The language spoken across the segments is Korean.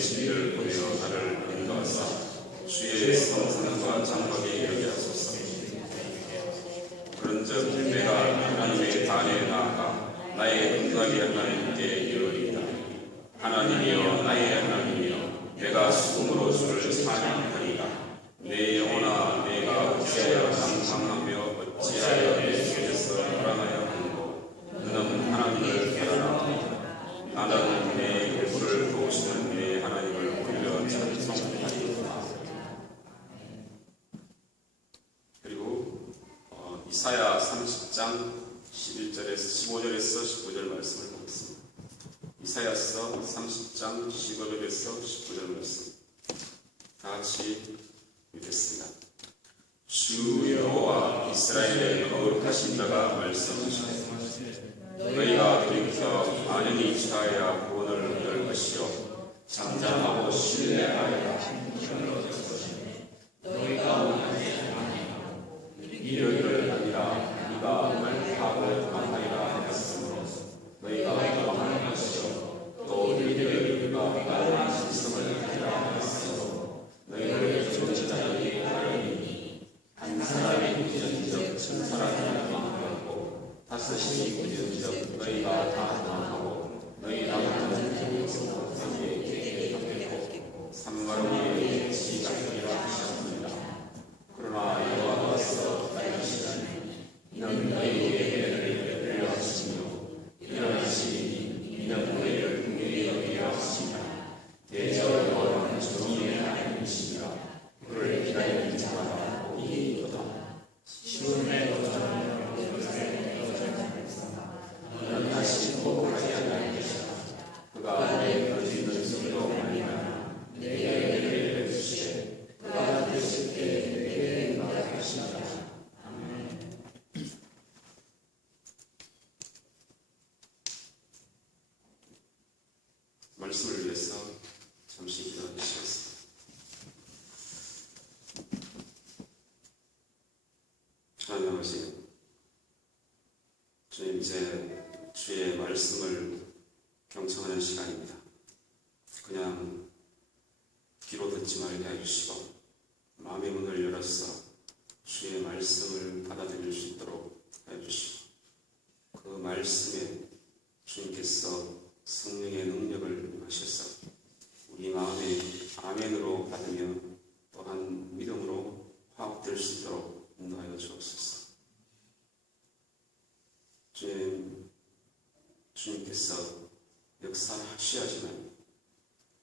주의 진리를 보여 나를 인도하사 주의 성산과 장막에 이르게 하소서. 그런즉 내가 하나님의 단에 나아가 나의 응답이 하나님께 이르리이다. 하나님이여 나의 하나님이여 내가 수금으로 주를 찬양하리이다. 내 영혼아 내가 어찌하여 장상하며 어찌하여 내 속에서 불안하여 하는고. 너는 하나님을 바라라. 나는 내 일부를 도우시는 내 하나님을 올려 찬송하리이다. 그리고 이사야 30장 11절에서 15절에서 19절 말씀을 보겠습니다. 이사야서 30장 15절에서 19절 말씀 다 같이 읽겠습니다. 주 여호와 이스라엘의 거룩하신 자가 말씀하시되 너희가 돌이켜 만연히 취하여야 구원을 얻을 것이요 잠잠하고 신뢰하여야 힘을 얻을 것이니 너희가 원하지 아니하고 이르기를 하리라. 네가 말하고 도망하리라 하였으므로 너희가 도망하는 것이요 또 이르기를 네가 말하는 실성을 하리라 하였으므로 너희를 존재자들이 하려니 한 사람이 구전적 천 사람이 하였고 다섯이 구전적 너희가 다 망하고 너희 나머지는 행복으로 너희에게 격했고 삼가로니에 시작하리라 하셨습니다. 그러나 여호와께서 하시니 이는 너희에게 배를 베풀려 하시며 일어나시니 이는 너희를 긍휼히 여기려 하시니라. 대저 여호와는 종이의 하나님이시니라. 그를 기다리는 자마다 복이 있도다. 시온의 여자는 예루살렘의 여자가 있으나 너는 다시 행복하지 아니할 것이다. 그가 내 거짓는 소리로 말미암아 내게 은혜를 베푸시되 그가 되실 때 내게 응답하시리라. 아멘. 말씀을 위해서 잠시 기도하시겠습니다. 하나님 아버지, 주님, 이제 주의 말씀을 경청하는 시간입니다. 그냥 귀로 듣지 말게 해주시고 마음의 문을 열어서 주의 말씀을 받아들일 수 있도록 해주시고 그 말씀에 주님께서 성령의 능력을 하셔서 우리 마음에 아멘으로 받으며 또한 믿음으로 화합될 수 있도록 인도하여 주옵소서. 주님께서 역사하셔야지만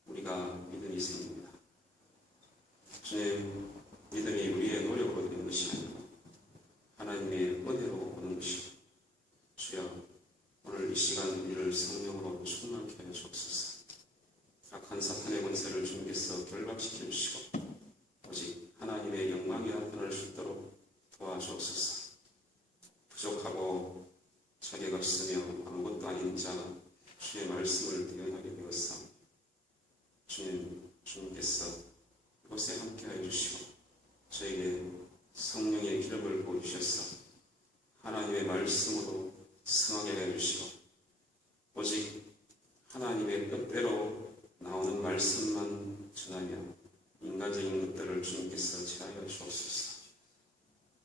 우리가 믿음이 생깁니다. 주님, 믿음이 우리의 노력으로 되는 것이 아니고 하나님의 은혜로 오는 것이고, 주여 오늘 이 시간 우리를 성령으로 충만케 하여 주옵소서. 악한 사탄의 권세를 주님께서 결박시켜 주시고 오직 하나님의 영광이 나타날 수 있도록 도와주옵소서. 부족하고 자격 없으며 아무것도 아닌 자 주의 말씀을 대언하게 되었사 주님께서 이곳에 함께하여 주시고 저에게 성령의 기름을 부어주셔서 하나님의 말씀으로 승하게 해주시고 오직 하나님의 뜻대로 나오는 말씀만 전하며 인간적인 것들을 주님께서 제하여 주옵소서.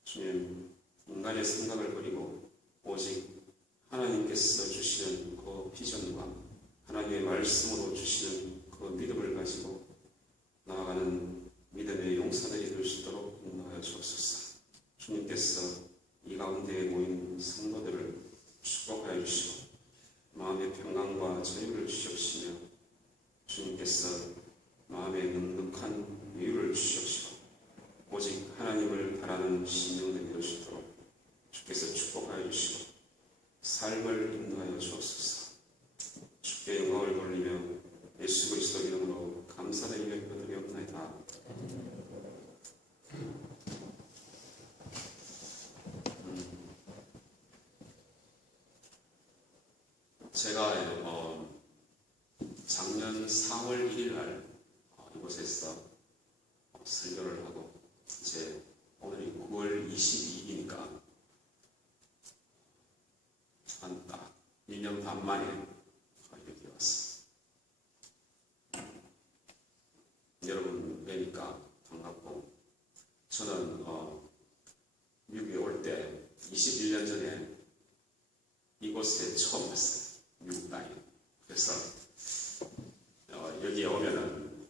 주님, 인간의 생각을 버리고 오직 하나님께서 주시는 그 비전과 하나님의 말씀으로 주시는 그 믿음을 가지고 나아가는 믿음의 용사들이 될 수 있도록 인도하여 주옵소서. 주님께서 이 가운데에 모인 성도들을 축복하여 주시고 마음의 평강과 자유를 주시옵시며 주님께서 마음에 넉넉한 여유를 주시옵시고 오직 하나님을 바라는 심령들이 될 수 있도록 주께서 축복하여 주시고 삶을 인도하여 주옵소서. 주께 영광을 돌리며 예수 그리스도 이름으로 감사드리며 기도드리옵나이다. 제가 작년 4월 1일 날 이곳에서 설교를 하고 이제 오늘이 9월 22일이니까 한 딱 1년 반 만에 여기 왔습니다. 저는 미국에 올 때 21년 전에 이곳에 처음 왔어요. 미국 땅에. 그래서 여기에 오면은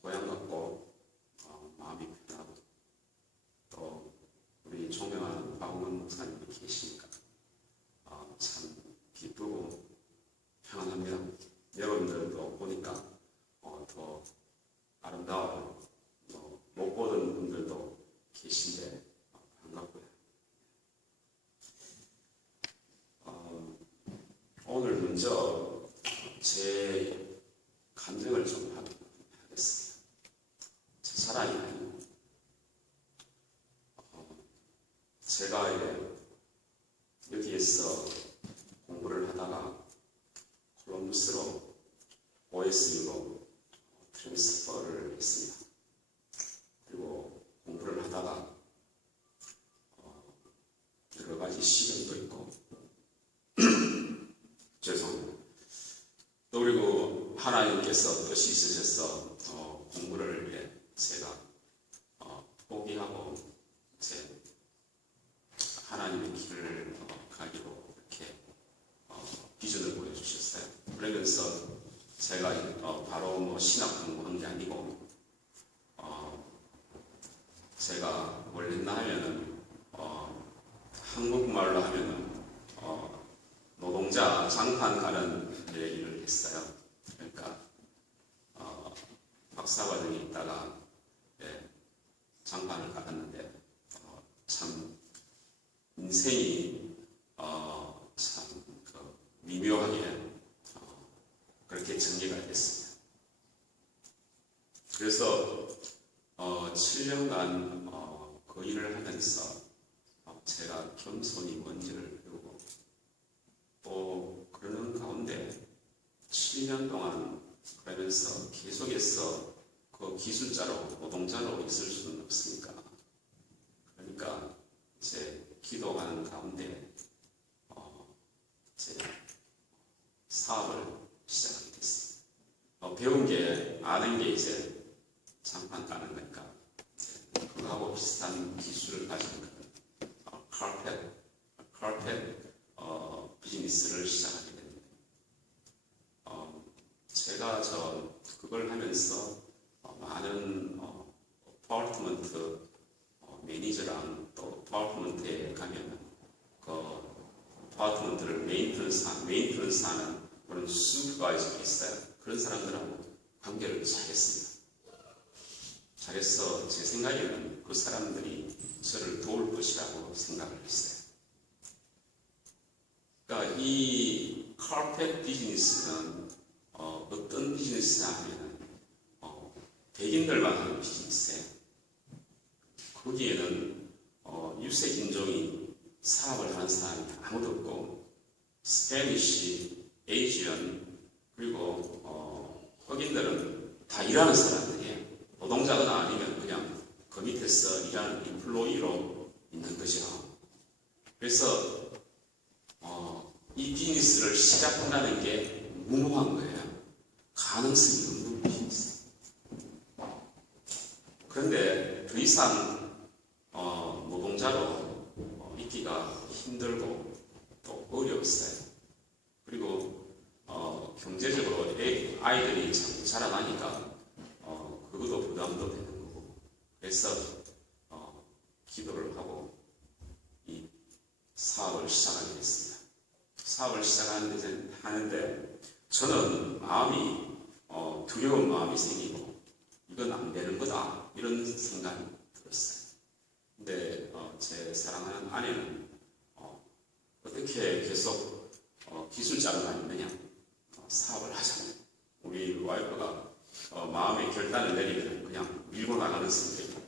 고향 같고 마음이 편하고 또 우리 존경하는 박웅원 목사님이 계시니까 참 기쁘고 평안합니다. 여러분들도 보니까 더 아름다워요. 못 보던 분들도 계신데 반갑고요. 오늘 먼저 제 감정을 좀 하겠습니다. 제 자랑이 아니고 제가 여기에서 공부를 하다가 콜럼버스로 OSU로 트랜스퍼를 했습니다. 그리고 공부를 하다가 여러 가지 시련도 있고 죄송합니다. 또 그리고 하나님께서 뜻이 있으셔서 공부를 제가 포기하고 제 하나님의 길을 가기로 이렇게 비전을 보여주셨어요. 그러면서 제가 바로 신학 공부한 게 아니고 제가 뭘 했나 하면은 한국말로 하면은 노동자 장판 가는 일을 했어요. 그러니까 박사과정에 있다가 장판을 깔았는데 참 인생이 참 미묘하게 그렇게 전개가 됐습니다. 그래서 7년간 그 일을 하면서 제가 겸손히 뭔지를 배우고 또 그러는 가운데 7년 동안 그러면서 계속해서 그 기술자로 노동자로 있을 수는 없으니까 그러니까 제 기도하는 가운데 제 사업을 시작하게 됐습니다. 배운 게 아는 게 이제 장판 까는 거니까 그거하고 비슷한 기술을 가진 카펫 비즈니스를 시작하게 됩니다. 제가 그걸 하면서 많은 어파트먼트 매니저랑 또 어파트먼트에 가면 그 어파트먼트를 메인트런스 하는 그런 슈퍼바이저가 있어요. 그런 사람들하고 관계를 잘했습니다. 잘해서 제 생각에는 그 사람들이 저를 도울 것이라고 생각을 했어요. 그러니까 이 카펫 비즈니스는 어떤 비즈니스냐 하면 백인들만 하는 비즈니스예요. 거기에는 유색인종이 사업을 하는 사람이 아무도 없고 스페니쉬, 에이지언 그리고 흑인들은 다 일하는 사람들이에요. 노동자거나 아니면 그냥 그 밑에서 일하는 인플로이로 있는 거죠. 그래서 이 비즈니스를 시작한다는 게 무모한 거예요. 가능성이 없는 비즈니스. 그런데 더 이상 노동자로 있기가 힘들고 또 어려웠어요. 그리고 경제적으로 아이들이 자꾸 자라나니까 그것도 부담도 되는 거고 그래서 기도를 하고 이 사업을 시작하게 됐습니다. 사업을 하는데 저는 마음이 두려운 마음이 생기고 이건 안 되는 거다 이런 생각이 들었어요. 근데 제 사랑하는 아내는 어떻게 계속 기술자로만 있느냐 사업을 하자고 우리 와이프가 마음의 결단을 내리면 그냥 밀고 나가는 성격이에요.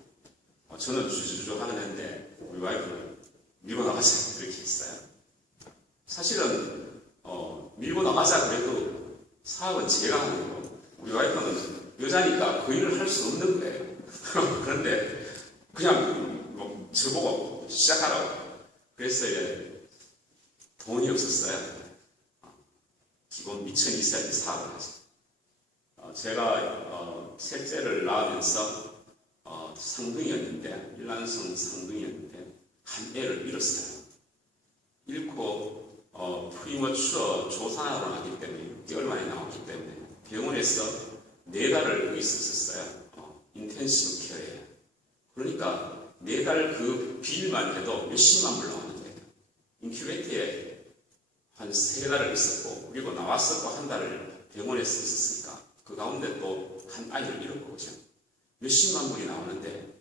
저는 주저주저 하는데 우리 와이프는 밀고 나가자 그렇게 했어요. 사실은 밀고 나가자 그래도 사업은 제가 하는 거고 우리 와이프는 여자니까 그 일을 할 수 없는 거예요. 그런데 그냥 뭐 저보고 시작하라고 그래서 돈이 없었어요. 기본 미천이 있어야지 사업을 하죠. 제가 셋째를 낳으면서 상둥이였는데, 일란성 상둥이였는데 한 애를 잃었어요. 잃고 프리머추어 조산하러 나기 때문에 6개월 만에 나왔기 때문에 병원에서 4달을 거기 있었어요. 인텐시브 케어에. 그러니까 4달 그 비일만 해도 몇십만 불 나오는데, 인큐베이터에 한 3달을 있었고, 그리고 나왔었고 한 달을 병원에서 있었으니까 그 가운데 또 한 아이를 잃었고, 그죠? 몇십만 불이 나오는데,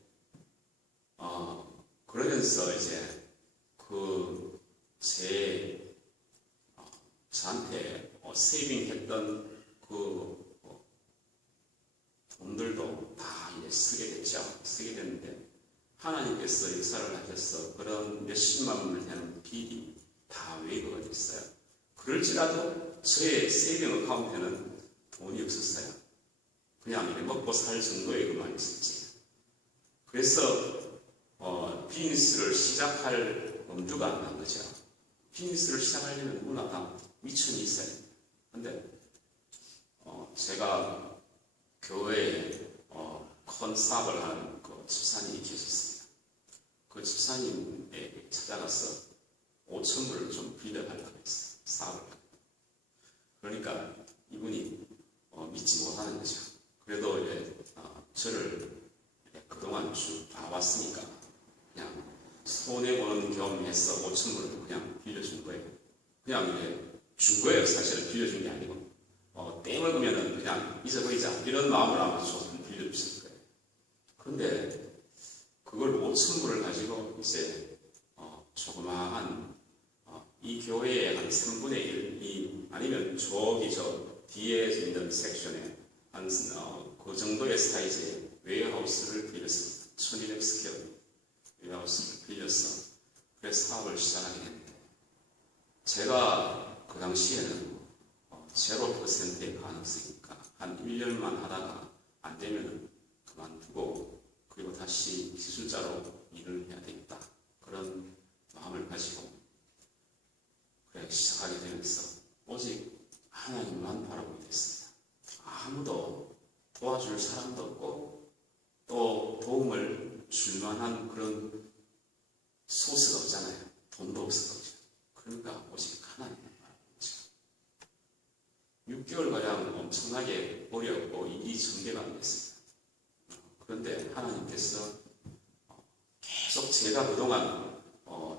그러면서 이제 저한테 세이빙했던 그 돈들도 다 이제 쓰게 됐죠. 쓰게 됐는데, 하나님께서 역사를 하셔서 그런 몇십만 불 되는 빚이 다 웨이브가 됐어요. 그럴지라도 저의 세이빙 어카운트에는 돈이 없었어요. 그냥 이렇게 먹고 살 정도의 그만 있었지. 그래서 비즈니스를 시작할 엄두가 안 난 거죠. 비즈니스를 시작하려면 누구나 다 미천이 있어요. 근데 제가 교회에 큰 사업을 하는 그 집사님이 계셨습니다. 그 집사님에게 찾아가서 5,000불을 좀 빌려달라고 했어요. 사업을 하고. 그러니까 이분이 믿지 못하는 거죠. 그래도 이제 저를 그동안 쭉 봐왔으니까 그냥 손해보는 겸해서 5,000불을 그냥 빌려준 거예요. 그냥 이제 준 거예요. 사실은 빌려준 게 아니고. 떼먹으면은 그냥 잊어버리자. 이런 마음으로 아마 좀 빌려주실 거예요. 그런데 그걸 5,000불을 가지고 이제 조그마한 이 교회의 한 3분의 1이 아니면 저기 저 뒤에 있는 섹션에 한 그 정도의 사이즈의 웨어하우스를 빌렸습니다. 1200스퀘어 웨어하우스를 빌려서 그래서 사업을 시작하게 됐는데, 제가 그 당시에는 0%의 가능성이니까 한 1년만 하다가 안 되면 그만두고 그리고 다시 기술자로 일을 해야 되겠다, 그런 마음을 가지고 그래 시작하게 되면서 오직 하나님만 바라보게 됐습니다. 아무도 도와줄 사람도 없고 또 도움을 줄 만한 그런 소스가 없잖아요. 돈도 없었거든요. 그러니까 오직 하나님만 바라보죠. 6개월가량 엄청나게 어려웠고 일이 전개가 안 됐습니다. 그런데 하나님께서 계속 제가 그동안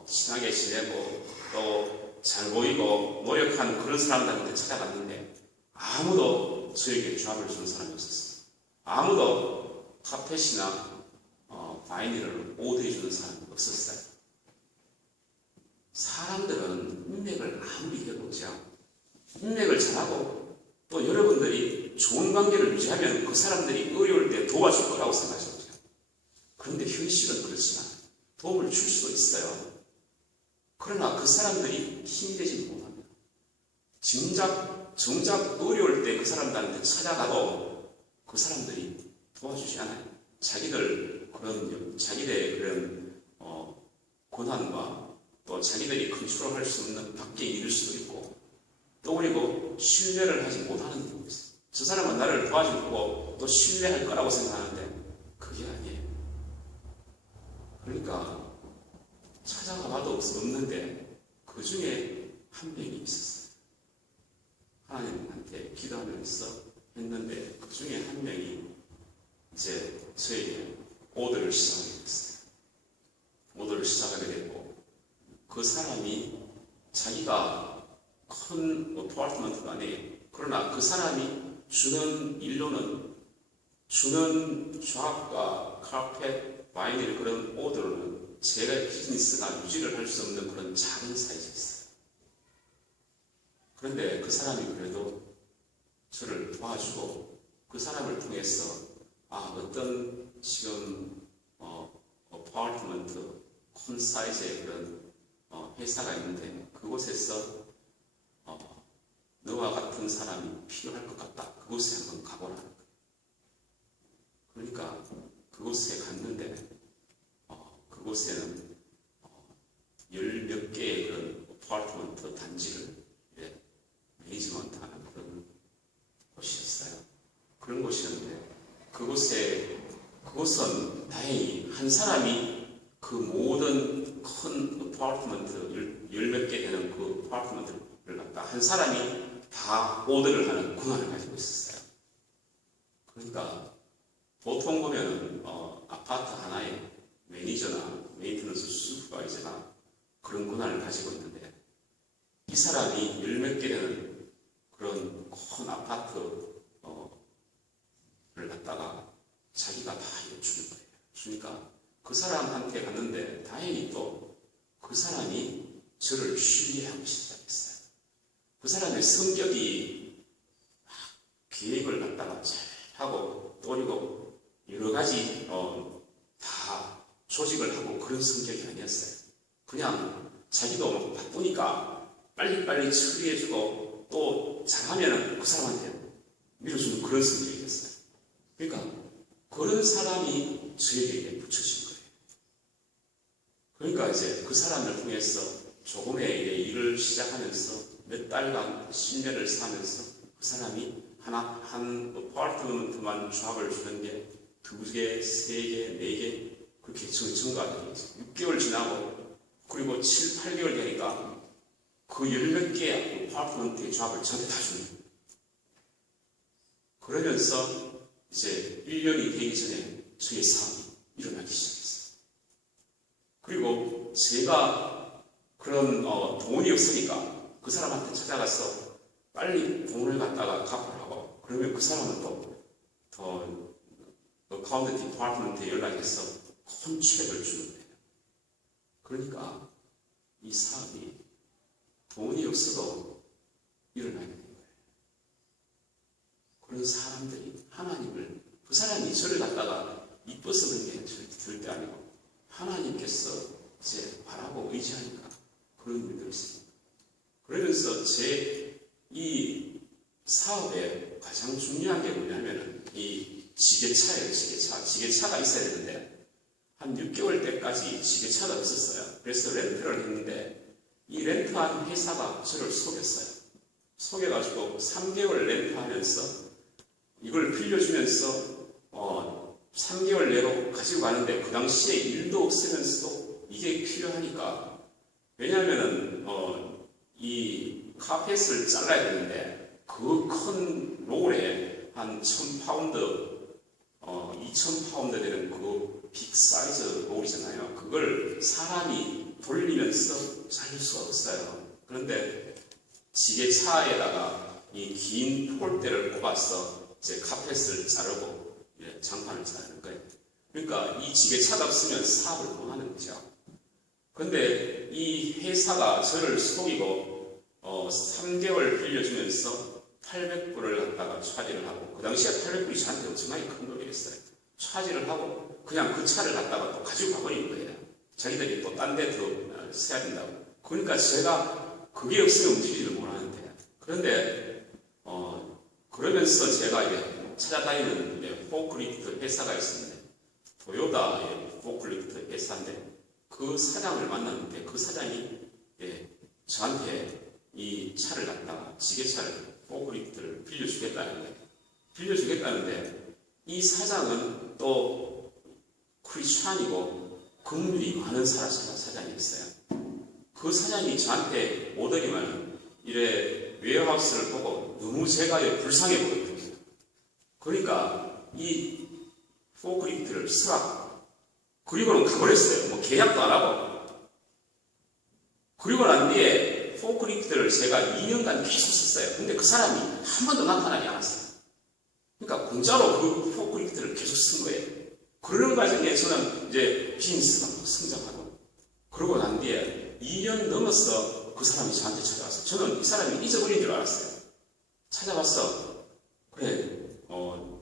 친하게 지내고 또 잘 보이고 노력한 그런 사람들한테 찾아갔는데 아무도 저에게 조합을 주는 사람이 없었어요. 아무도 카펫이나 바이닐을 오더해 주는 사람이 없었어요. 사람들은 인맥을 아무리 해보죠. 인맥을 잘하고 또 여러분들이 좋은 관계를 유지하면 그 사람들이 어려울 때 도와줄 거라고 생각하시죠. 그런데 현실은 그렇지만 도움을 줄 수도 있어요. 그러나 그 사람들이 힘이 되지 못합니다. 정작 어려울 때 그 사람들한테 찾아가도 그 사람들이 도와주지 않아요. 자기들의 그런 권한과 또 자기들이 컨트롤할 수 없는 밖에 일일 수도 있고, 또 그리고 신뢰를 하지 못하는 경우가 있어요. 저 사람은 나를 도와줄 거고 또 신뢰할 거라고 생각하는데 그게 아니에요. 그러니까 찾아가봐도 없는데 그 중에 한 명이 있었어요. 하나님한테 기도하면서 했는데 그 중에 한 명이 이제 저에게 오더를 시작하게 됐어요. 오더를 시작하게 됐고, 그 사람이 자기가 큰 어파트먼트가 아니에요. 그러나 그 사람이 주는 일로는, 주는 좌합과 카펫, 바이닐 그런 오더로는 제가 비즈니스가 유지를 할 수 없는 그런 작은 사이즈였어요. 그런데 그 사람이 그래도 저를 도와주고 그 사람을 통해서 어떤 지금 어파트먼트 큰 사이즈의 그런 회사가 있는데 그곳에서 너와 같은 사람이 필요할 것 같다. 그곳에 한번 가보라. 그러니까 그곳에 갔는데 그곳에는 10몇 개의 그런 어파트먼트 단지를 매니지먼트하는 그런 곳이었어요. 그런 곳이었는데 그곳에 그것은 다행히 한 사람이 그 모든 큰 아파트먼트 열 몇 개 되는 그 아파트먼트를 갖다 한 사람이 다 오더를 하는 권한을 가지고 있었어요. 그러니까 보통 보면은 아파트 하나에 매니저나 메인테넌스 슈퍼바이저가 그런 권한을 가지고 있는데 이 사람이 열 몇 개 되는 그런 큰 아파트를 갖다가 자기가 다 주는 거예요. 주니까 그 사람한테 갔는데 다행히 또 그 사람이 저를 신뢰하고 시작했어요. 그 사람의 성격이 계획을 갖다가 잘 하고 그리고 여러 가지 다 조직을 하고 그런 성격이 아니었어요. 그냥 자기도 바쁘니까 빨리빨리 처리해주고 또 잘하면 그 사람한테 밀어주는 그런 성격이었어요. 그러니까 그런 사람이 저에게 붙여진 거예요. 그러니까 이제 그 사람을 통해서 조금의 일을 시작하면서 몇 달간 신뢰를 사면서 그 사람이 한 아파트먼트만 잡을 주는 게 2개, 3개, 4개 그렇게 증가가 되죠. 6개월 지나고 그리고 7, 8개월 되니까 그 열 몇 개 아파트먼트의 잡을 저한테 다 주는 거예요. 그러면서 이제 1년이 되기 전에 저의 사업이 일어나기 시작했어요. 그리고 제가 그런 돈이 없으니까 그 사람한테 찾아가서 빨리 돈을 갖다가 갚으라고 그러면 그 사람은 또 어카운트 디파트먼트에 연락해서 큰 책을 주는 거예요. 그러니까 이 사업이 돈이 없어도 일어나게 되는 거예요. 그런 사람들이 하나님을 그 사람이 저를 갖다가 이뻐서 그런 게 절대 아니고 하나님께서 이제 바라고 의지하니까 그런 일들이 있습니다. 그러면서 제 이 사업에 가장 중요한 게 뭐냐면은 이 지게차예요. 지게차가 있어야 되는데 한 6개월 때까지 지게차가 없었어요. 그래서 렌트를 했는데 이 렌트한 회사가 저를 속였어요. 속여가지고 3개월 렌트하면서 이걸 빌려주면서 3개월 내로 가지고 가는데 그 당시에 일도 없으면서도 이게 필요하니까 왜냐하면은 이 카펫을 잘라야 되는데 그 큰 롤에 한 1000파운드 2000파운드 되는 그 빅 사이즈 롤이잖아요. 그걸 사람이 돌리면서 자를 수가 없어요. 그런데 지게차에다가 이 긴 폴대를 꼽아서 이제 카펫을 자르고 장판을 자르는 거예요. 그러니까 이 지게차가 없으면 사업을 못 하는 거죠. 그런데 이 회사가 저를 속이고 3개월 빌려주면서 800불을 갖다가 차지를 하고 그 당시에 800불이 저한테 엄청나게 큰 돈이었어요. 차지를 하고 그냥 그 차를 갖다가 또 가지고 가버린 거예요. 자기들이 또 딴 데 더 써야 된다고. 그러니까 제가 그게 없으면 움직이지를 못하는데 그런데 그러면서 제가 이제 찾아다니는 포크리프트 회사가 있었는데 도요타 포크리프트 회사인데 그 사장을 만났는데 그 사장이 저한테 이 차를 갖다가 지게차를 포크리프트를 빌려주겠다는 거예요. 빌려주겠다는데 이 사장은 또 크리스찬이고 긍휼이 많은 사장이 있어요. 그 사장이 저한테 오더니만 이래 웨어하우스를 보고 너무 제가 불쌍해 보였거든요. 그러니까 이 포크리프트를 쓰라. 그리고는 가버렸어요. 뭐 계약도 안 하고. 그리고 난 뒤에 포크리프트를 제가 2년간 계속 썼어요. 근데 그 사람이 한 번도 나타나지 않았어요. 그러니까 공짜로 그 포크리프트를 계속 쓴 거예요. 그런 과정에 저는 이제 비즈니스가 성장하고 그러고 난 뒤에 2년 넘어서 그 사람이 저한테 찾아왔어요. 저는 이 사람이 잊어버린 줄 알았어요. 찾아왔어. 그래,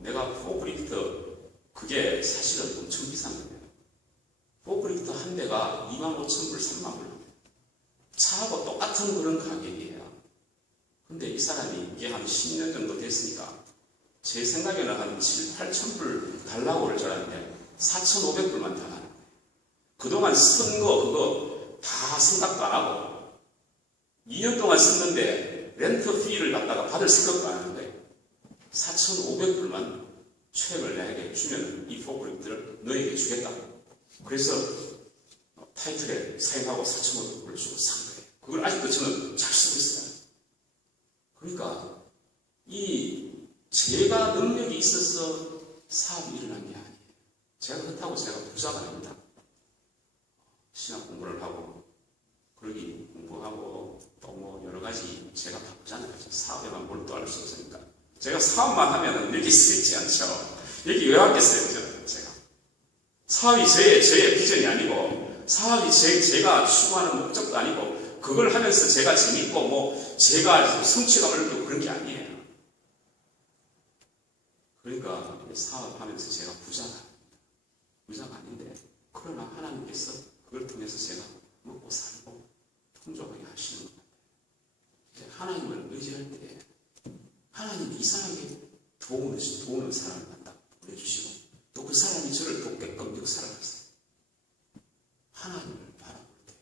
내가 포크리프트 그게 사실은 엄청 비싼 거예요. 포크리프트 한 대가 25,000불, 30,000불. 차하고 똑같은 그런 가격이에요. 근데 이 사람이 이게 한 10년 정도 됐으니까 제 생각에는 한 7, 8,000불 달라고 그럴 줄 알았는데 4,500불만 달라는 거예요. 그동안 쓴 거 그거 다 생각도 안 하고 2년 동안 썼는데 렌트 피를 갖다가 받을 생각도 안 하는 거예요. 4,500불만 초액을 내게 주면 이 포크리프트를 너에게 주겠다. 그래서 타이틀에 사인하고 4,000원 불러주고 산 거예요. 그걸 아직도 저는 잘 쓰고 있어요. 그러니까 제가 능력이 있어서 사업이 일어난 게 아니에요. 제가 그렇다고 제가 부자가 아닙니다. 신학 공부를 하고 그러기 공부하고 또 뭐 여러 가지 제가 바쁘잖아요. 사업에만 몰두할 수 없으니까. 제가 사업만 하면 여기 쓰이지 않죠. 여기 왜 왔겠어요? 제가 사업이 저의 비전이 아니고 사업이 제가 추구하는 목적도 아니고 그걸 하면서 제가 재밌고 뭐 제가 성취감을 느끼고 그런 게 아니에요. 그러니까 사업하면서 제가 부자가 아닌데 그러나 하나님께서 그걸 통해서 제가 먹고 살고 풍족하게 하시는 것 같아요. 하나님을 의지할 때 하나님이 이상하게 도우는 사람을 갖다 보내주시고 또 그 사람이 저를 돕게끔 역사를 하세요. 하나님을 바라볼 때.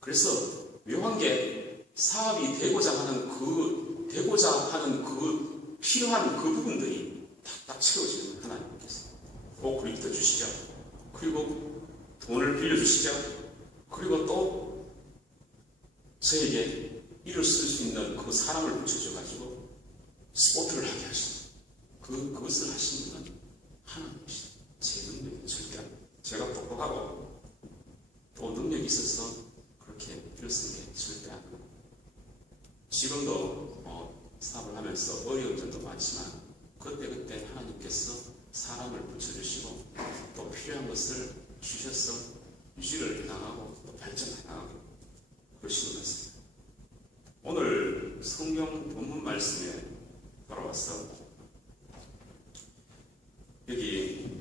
그래서 묘한 게 사업이 되고자 하는 그 필요한 그 부분들이 딱 채워지는 하나님께서 포크리프트 주시죠. 그리고 돈을 빌려주시죠. 그리고 또 저에게 일을 쓸 수 있는 그 사람을 붙여줘가지고 스포트를 하게 하시는 그것을 하시는 분은 하나님이시죠. 제 능력이 절대 아니에요. 제가 똑똑하고 또 능력이 있어서 그렇게 일을 쓰는 게 절대 아니에요. 지금도 사업을 하면서 어려운 점도 많지만 그때 하나님께서 사람을 붙여주시고 또 필요한 것을 주셔서 유지를 해나가고 또 발전해나가고 그러시는 것입니다. 오늘 성경 본문 말씀에 돌아와서 여기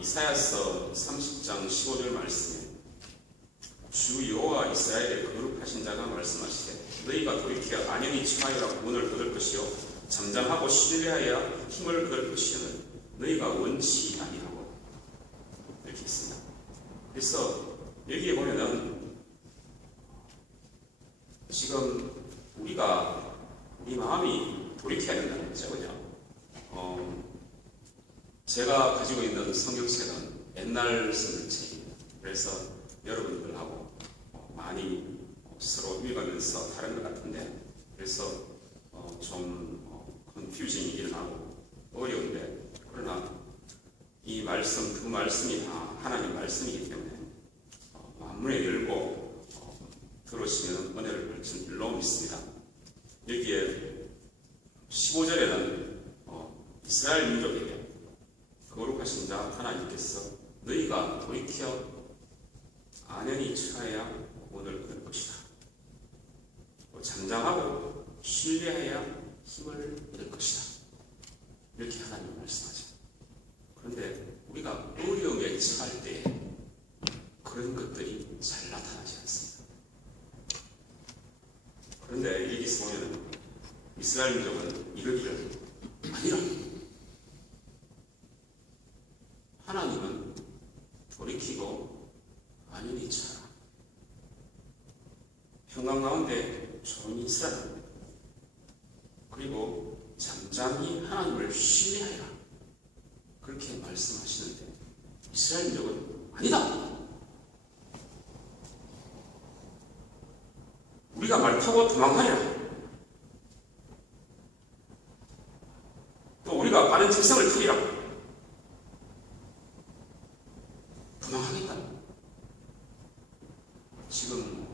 이사야서 30장 15절 말씀에 주 여호와 이스라엘의 거룩하신 자가 말씀하시되 너희가 돌이켜 안연히 청하여라 구원을 얻을 것이요 잠잠하고 신뢰하여 힘을 얻을 것이오는 너희가 원치 아니하고 이렇게 있습니다. 그래서 여기에 보면은 지금 우리 마음이 돌이켜야 된다는 거죠. 그죠? 제가 가지고 있는 성경책은 옛날 성경책입니다. 그래서 여러분들하고 많이 서로 읽으면서 다른 것 같은데 그래서 좀 컨퓨징이 일어나고 어려운데 그러나 이 말씀, 그 말씀이 다 하나님 말씀이기 때문에 만문에 열고 들으시면 은혜를 받을 줄로 믿습니다. 여기에 15절에는 이스라엘 민족에게 거룩하신 자 하나님께서 너희가 돌이켜 안연히 처하여야 구원을 얻을 것이다. 잠잠하고 신뢰해야 힘을 얻을 것이다. 이렇게 하나님 말씀하죠. 그런데 우리가 어려움에 처할 때 그런 것들이 잘 나타나지 않습니다. 그런데 여기서 보면 이스라엘 민족은 이러기를 아니라 하나님은 돌이키고 안연히 처하라. 평강 가운데 조용히 있으라. 그리고 잠잠히 하나님을 신뢰하라. 그렇게 말씀하시는데 이스라엘 민족은 아니다. 우리가 말 타고 도망가리라. 또 우리가 빠른 책상을 타리라. 도망하겠다. 지금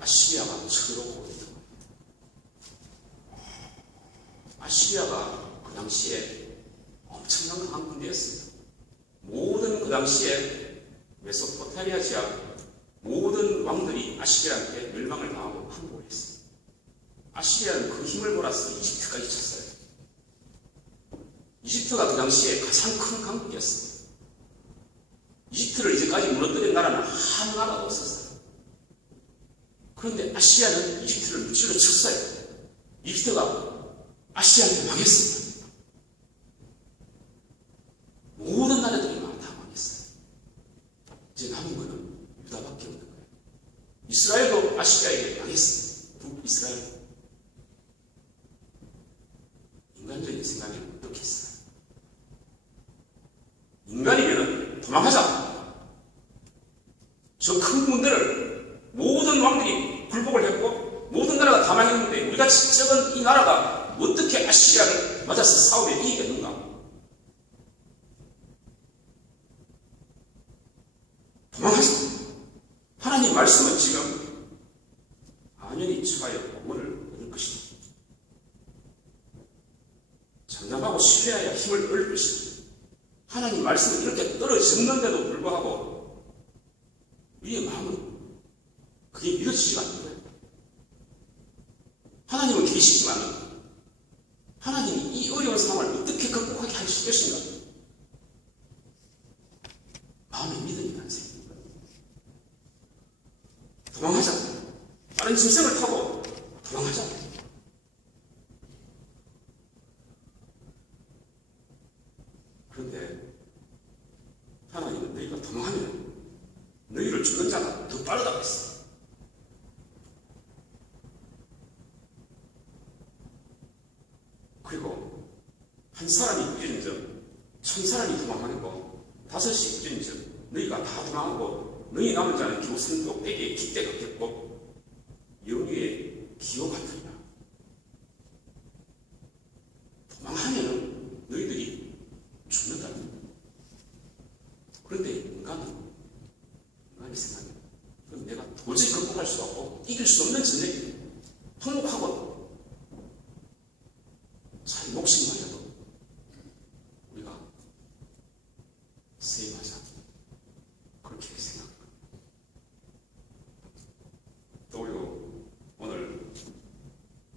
아시리아가 쳐들어오고 있다. 아시리아가 그 당시에 엄청난 강한 군대였습니다. 모든 그 당시에 메소포타미아 지역 모든 왕들이 아시리아한테 멸망을 당하고 항복을 했습니다. 아시리아는 그 힘을 몰아서 이집트까지 쳤어요. 이집트가 그 당시에 가장 큰 강국이었습니다. 이집트를 이제까지 무너뜨린 나라는 한 나라도 없었어요. 그런데 아시리아는 이집트를 무찔러 쳤어요. 이집트가 아시리아한테 망했습니다. 모든 나라들이 다 망했어요. 이제 남은 것은 유다밖에 없는 거예요. 이스라엘도 아시리아에게 망했습니다. 북이스라엘. 인간적인 생각에는 어떻겠어요? 인간이면 도망하자. 저 큰 문제를 모든 왕들이 굴복을 했고 모든 나라가 다 망했는데 우리가 적은 이 나라가 어떻게 아시리아를 맞아서 싸움에 이기겠는가? 도망하자. 하나님 말씀은 지금 안연히 처하여 공을 얻을 것이다. 장담하고 신뢰하여 힘을 얻을 것이다. 하나님 말씀은 이렇게 떨어졌는데도 불구하고 우리의 마음은 그게 믿어지지가 않는 거예요. 하나님은 계시지만 하나님이 이 어려운 상황을 어떻게 극복하게 하실 것인가? 마음의 믿음이 안 생기는 거예요. 도망하자. 다른 짐승을 타고 도망하자. 그런데 하나님은 너희가 도망하면 너희를 죽는 자가 더 빠르다고 했어요. 그리고 한 사람이 구질인즉 1000사람이 도망하고 5이 구질인즉 너희가 다 도망하고 너희 남은 자는 교선 꼭대기에 깃대 걷겠고 영유의 기호 같으리라. 도망하면 너희들이 죽는다. 그런데 인간이 생각해. 그럼 내가 도저히 극복할 수 없고 이길 수 없는 전쟁이 통곡하고 자기 목숨만이라도 우리가 세임하자. 그렇게 생각합니다. 또 오늘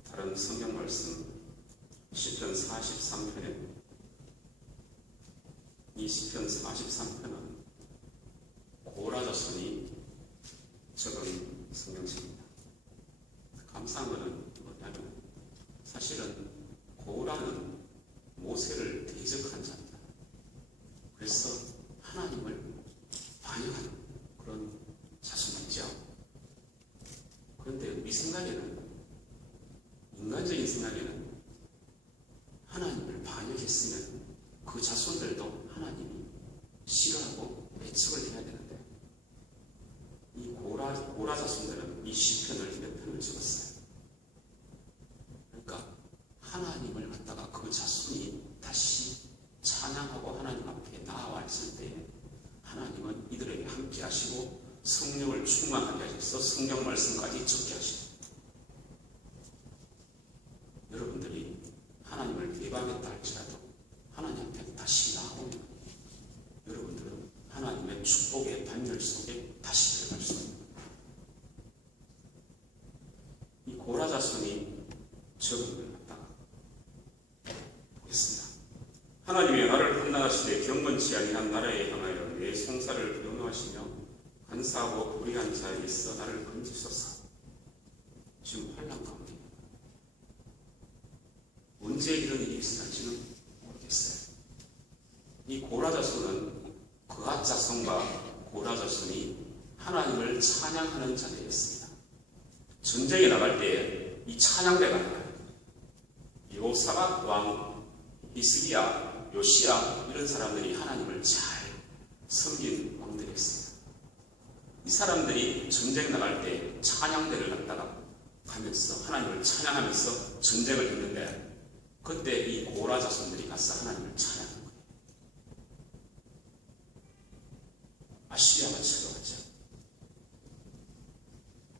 다른 성경 말씀 시편 43편에 이 시편 43편은 고라 자손이 적은 성경책입니다. 감사한 것은 뭐냐면 사실은 고라는 모세를 대적한 자입니다. 그래서 하나님을 반역하는 그런 자손이죠. 그런데 우리 생각에는 인간적인 생각에는 하나님을 반역했으면 그 자손들도 하나님이 싫어하고 배척을 해야 되는데 이 고라 자손들은 이 시편을 몇 편을 적었어요. 그러니까 하나님을 갖다가 그 자손이 다시 찬양하고 하나님 앞에 나아왔을 때 하나님은 이들에게 함께 하시고 성령을 충만하게 하셔서 성경 말씀까지 적게 하시고 여러분들이 하나님을 배반했다 할지라도 하나님 앞에 다시 나오면 여러분들은 하나님의 축복의 반열 속에 다시 들어갈 수 있습니다. 이 고라 자손이 적은 걸 갖다가 보겠습니다. 하나님의 나를 판단하시되 경건치 아니한 나라에 향하여 내 송사를 변호하시며 간사하고 불의한 자에게서 나를 건지소서. 지금 환난 가운데 언제 이런 일이 있을지는 모르겠어요. 이 고라 자손은 그앗 자손과 고라 자손이 하나님을 찬양하는 자들이었습니다. 전쟁에 나갈 때 이 찬양대가 나가요. 여호사밧 왕, 히스기야, 요시야 이런 사람들이 하나님을 잘 섬긴 왕들이었습니다. 이 사람들이 전쟁 나갈 때 찬양대를 갖다가 가면서 하나님을 찬양하면서 전쟁을 했는데 그때 이 고라 자손들이 가서 하나님을 찬양한 거예요. 아시리아가 쳐들어갔죠.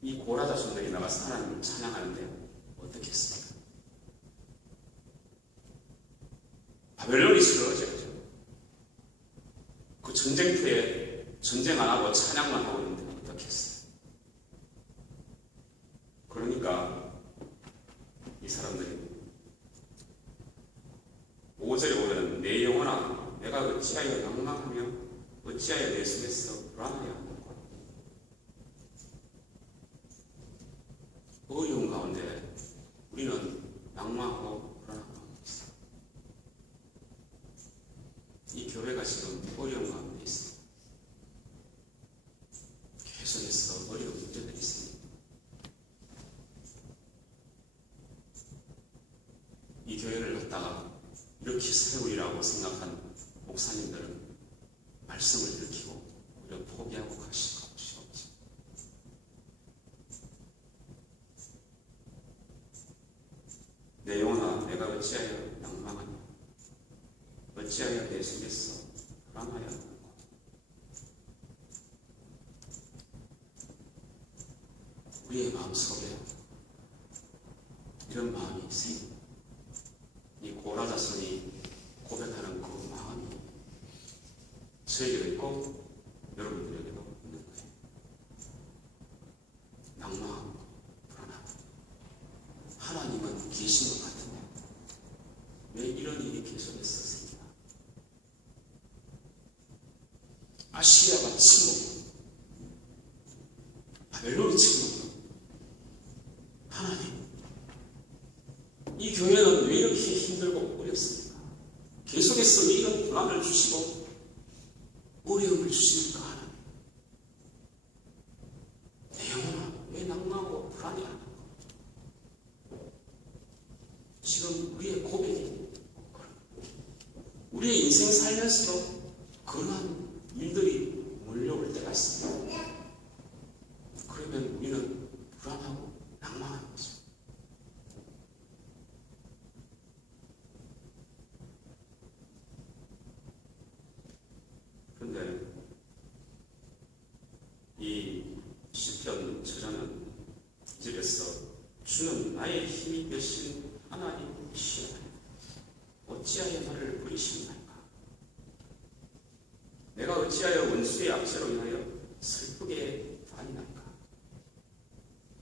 이 고라 자손들이 나가서 하나님을 찬양하는데 어떻게 했습니까? 바벨론이 쓰러져야죠. 그 전쟁터에 전쟁 안 하고 찬양만 하고 있는데 어떻게 했어요? 그러니까 이 사람들이 5절에 보면 내 영혼아 내가 어찌하여 낭망하며 어찌하여 내 속에서 불안하여 하는가. 어려운 가운데 우리는 낭망하고 불안한 가운데 있어요. 이 교회가 지금 어려운 가운데 있습니다. 계속해서 어려운 문제들이 있습니다. 이 교회를 갖다가 그렇게 세우리라고 생각한 목사님들은 말씀을 들키고 오히려 포기하고 가시고 없죠. 내 영혼아, 내가 어찌하여 낭망하냐? 어찌하여 내 속에서 불안하여? 우리의 마음속에 이런 마음이 생깁니다. 이 고라 자손이 고백하는 그 마음이 저에게도 있고 여러분들에게도 있는 거예요. 낭망하고 불안하고 하나님은 계신 것 같은데 왜 이런 일이 계속해서 생기나? 아시리아가 침묵, 바벨론이 침묵. 하나님, 이 교회는 왜 이렇게 힘들고 어렵습니까? 계속해서 왜 이런 불안을 주시고 어려움을 주십니까? 하나님, 내 영혼아 왜 낭망하고 불안해하는 거? 지금 우리의 고백이 우리의 인생 살면서도 그러한 일들이 몰려올 때가 있습니다. 그러면 우리는 불안하고 낭망하는 거죠. 그런데 이 시편 저자는 이 절에서 주는 나의 힘이 되신 하나님이시여 어찌하여 나를 버리시나이까? 내가 어찌하여 원수의 압제로 인하여 슬프게 다니나이까?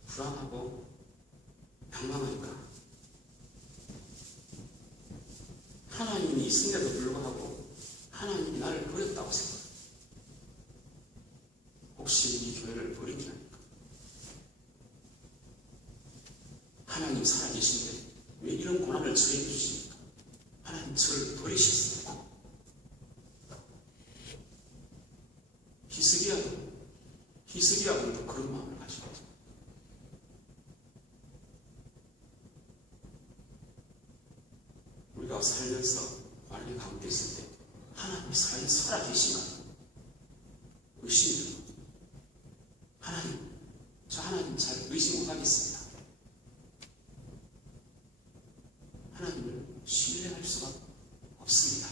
불안하고 낭망하니까 하나님이 있음에도 불구하고 하나님이 나를 버렸다고 생각해요. 혹시 이 교회를 버린 게 아닐까? 하나님 살아계신데 왜 이런 고난을 저에게 주십니까? 하나님 저를 버리셨습니까? 히스기야도 그런 마음을 가지고 우리가 살면서 관리 가운데 있을 때 하나님이 살아계시나 의심이 들고 저 하나님 잘 의심 못하겠습니다. 하나님을 신뢰할 수가 없습니다.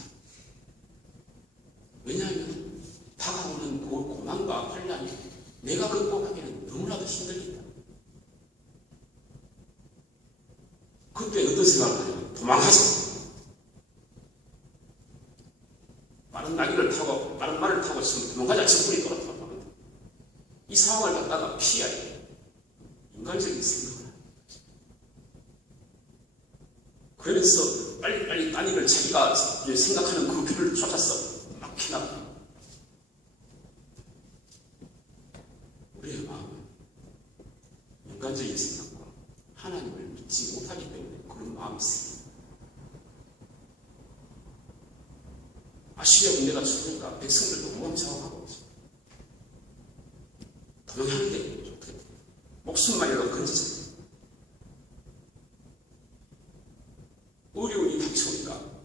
왜냐하면 다가오는 그 고난과 환난이 내가 극복하기는 너무나도 힘듭니다. 그때 어떤 생각을 하냐면 도망하자. 빠른 나귀를 타고 빠른 말을 타고 지금 도망가자. 지구리 돌아타고 이 상황을 갖다가 피해야 돼. 인간적인 생각을 하는 거죠. 그래서 빨리빨리 따님을 자기가 생각하는 그 길을 쫓았어. 막히나. 우리의 마음은 인간적인 생각과 하나님을 믿지 못하기 때문에 그런 마음이 생깁니다. 아시리아 군대가 죽으니까 백성들도 우왕좌왕하고 도망하는데 목숨만이라도 건지자. 어려움이 닥쳐오니까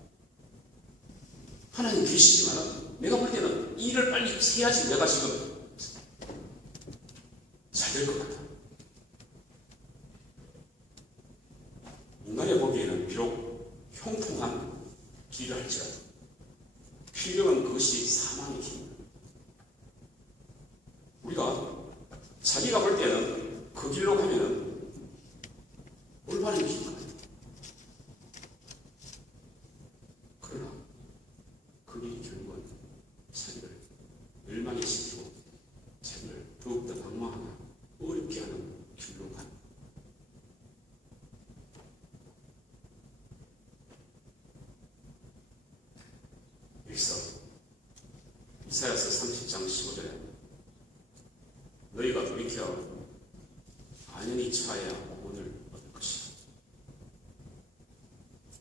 하나님 계시지만 내가 볼 때는 이 일을 빨리 해야지 내가 지금 잘 될 것 같아. 인간의 보기에는 비록 형통한 길을 할지라도 필요한 그것이 사망의 길입니다. 우리가 자기가 볼 때는 그 길로 가면은 올바른 길인 것 같아요. 그러나 그 길이 결국은 자기를 멸망에 시키고 자기를 더욱더 낭망하나 어렵게 하는 길로 가는. 이사야서 30장 15절에 너희가 돌이켜 안연히 처하여야 구원을 얻을 것이다.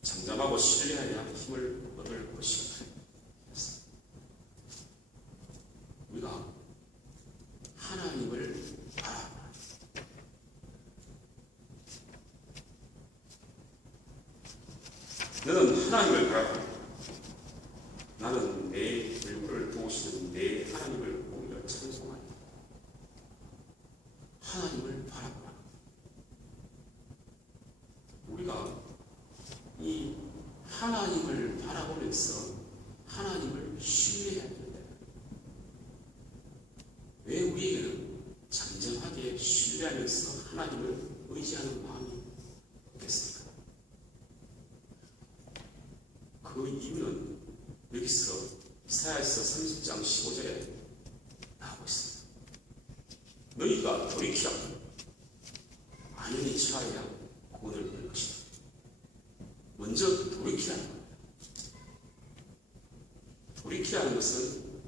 잠잠하고 신뢰하여야 힘을 얻을 것이다. 우리가 하나님을 바라보라. 너는 하나님을 하나님을 바라봐. 나는 내 얼굴을 도우시는 내 하나님을 오히려 찬송하니 하나님을 바라보라. 우리가 이 하나님을 바라보면서 하나님을 신뢰해야 됩니다. 왜 우리에게는 잠잠하게 신뢰하면서 하나님을 의지하는 마음이 없겠습니까? 그 이유는 여기서 이사야서 30장 15절에 나오고 있습니다. 너희가 돌이키라. 안연히 처하여야 구원을 얻을 것이다. 먼저 돌이키라는 겁니다. 돌이키라는 것은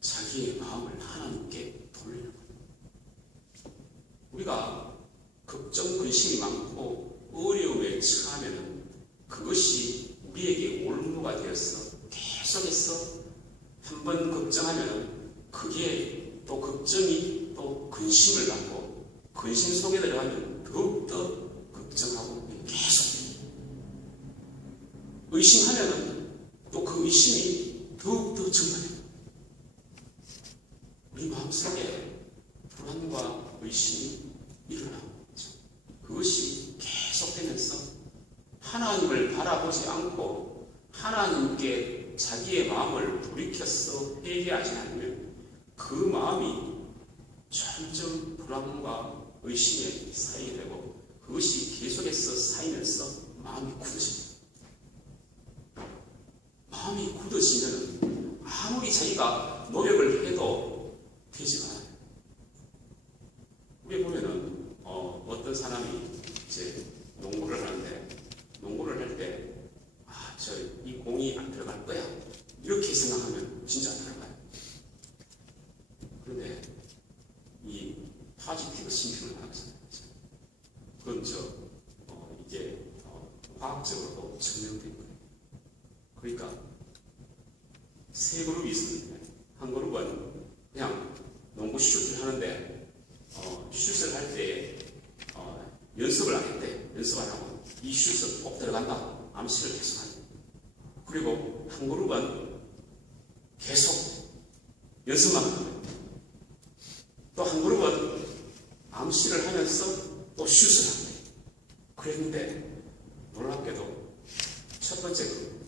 자기의 마음을 하나님께 돌리는 겁니다. 우리가 걱정, 근심이 많고 어려움에 처하면 그것이 우리에게 올무가 되어서 계속해서 한번 걱정하면 그게 또 걱정이 또 근심을 갖고 근심 속에 들어가면 더욱더 걱정하고 계속 의심하면 또 그 의심이 더욱더 증가해요. 우리 마음속에 불안과 의심이 일어나고 있죠. 그것이 계속되면서 하나님을 바라보지 않고 하나님께 자기의 마음을 돌이켜서 회개하지 않으면 그 마음이 점점 불안과 의심에 쌓이게 되고 그것이 계속해서 쌓이면서 마음이 굳어집니다. 마음이 굳어지면 아무리 자기가 노력을 해도 되지가 않아요. 우리 보면은 어떤 사람이 이제 농구를 하는데 농구를 할 때 이 공이 안 들어갈 거야 이렇게 생각하면 진짜 안 들어가요. 그런데 이 파지티브 싱킹을 하잖아요. 그건 이게 과학적으로도 증명된 거예요. 그러니까 세 그룹이 있었는데 한 그룹은 그냥 농구 슛을 하는데 슛을 할 때 연습을 안 했대. 연습 안 하고 이 슛은 꼭 들어간다. 암시를 계속 하는. 그리고 한 그룹은 계속 연습만 하는 거예요. 또 한 그룹은 암시를 하면서 또 슛을 하는 거예요. 그랬는데 놀랍게도 첫 번째 그룹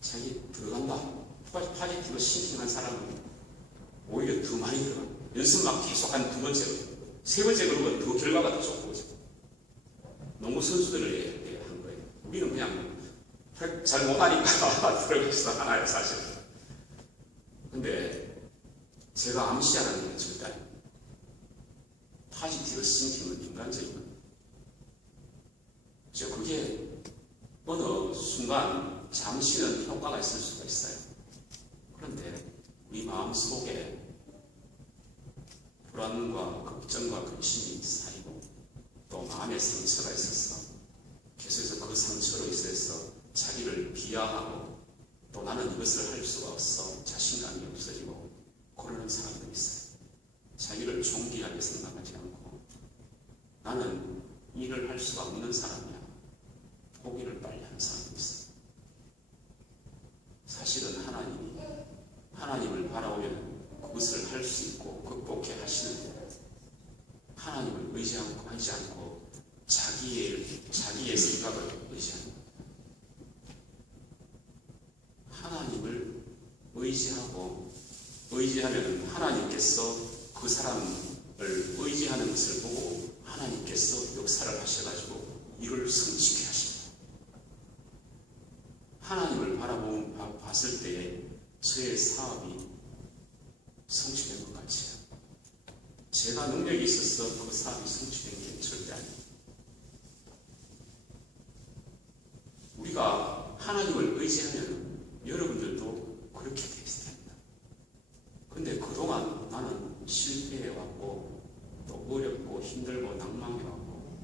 자기 들어간다. 파지티브 싱킹한 사람은 오히려 더 많이 들어가. 연습만 계속한 두 번째 그룹. 세 번째 그룹은 더 결과가 더 좋고 농구 선수들을 한 거예요. 우리는 그냥 잘 못하니까 들어가서 하나요, 사실. 근데 제가 암시하는 건 절대 아니에요. 파지티브 싱킹은 인간적인 겁니다. 그게 어느 순간 잠시는 효과가 있을 수가 있어요. 그런데 우리 마음 속에 불안과 걱정과 근심이 쌓이고 또 마음의 상처가 있어서 계속해서 그 상처로 인해서 자기를 비하하고 또 나는 이것을 할 수가 없어 자신감이 없어지고 그러는 사람들이 있어요. 자기를 존귀하게 생각하지 않고 나는 일을 할 수가 없는 사람이야. 포기를 빨리 하는 사람들이 있어요. 사실은 하나님을 바라보면 그것을 할 수 있고 극복해 하시는데 하나님을 의지하지 않고 자기의 생각을 의지하는 거예요. 하나님을 의지하면 하나님께서 그 사람을 의지하는 것을 보고 하나님께서 역사를 하셔가지고 이를 성취케 하십니다. 하나님을 봤을 때에 저의 사업이 성취된 것 같지요. 제가 능력이 있어서 그 사업이 성취된 게 절대 아닙니다. 우리가 하나님을 의지하면 여러분들도 그렇게 비슷합니다. 근데 그동안 나는 실패해왔고 또 어렵고 힘들고 낭망해왔고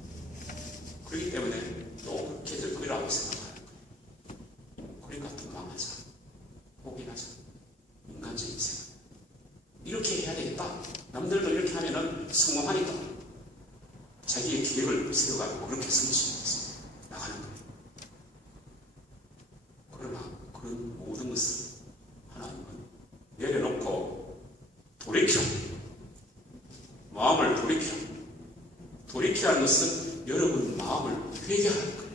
그렇기 때문에 또 그렇게 될 거라고 생각하는 거예요. 그러니까 도망하자. 포기하자. 인간적인 생각. 이렇게 해야 되겠다. 남들도 이렇게 하면은 성공하니까 자기의 계획을 세워가지고 그렇게 성취해서 나가는 거예요. 그러나 그런 모든 것을 하나님은 내려놓고 돌이켜, 마음을 돌이키라는 것은 여러분 마음을 회개하는 거예요.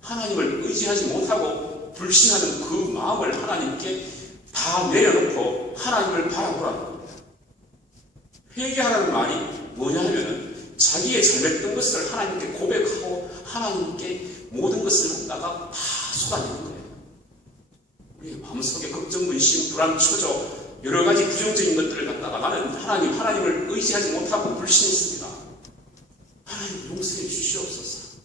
하나님을 의지하지 못하고 불신하는 그 마음을 하나님께 다 내려놓고 하나님을 바라보라는 겁니다. 회개하라는 말이 뭐냐 하면은 자기의 잘못된 것을 하나님께 고백하고 하나님께 모든 것을 갖다가 다 쏟아내는 거예요. 우리의 마음속에 걱정, 근심, 불안, 초조, 여러 가지 부정적인 것들을 갖다가 나는 하나님을 의지하지 못하고 불신했습니다. 하나님 용서해 주시옵소서.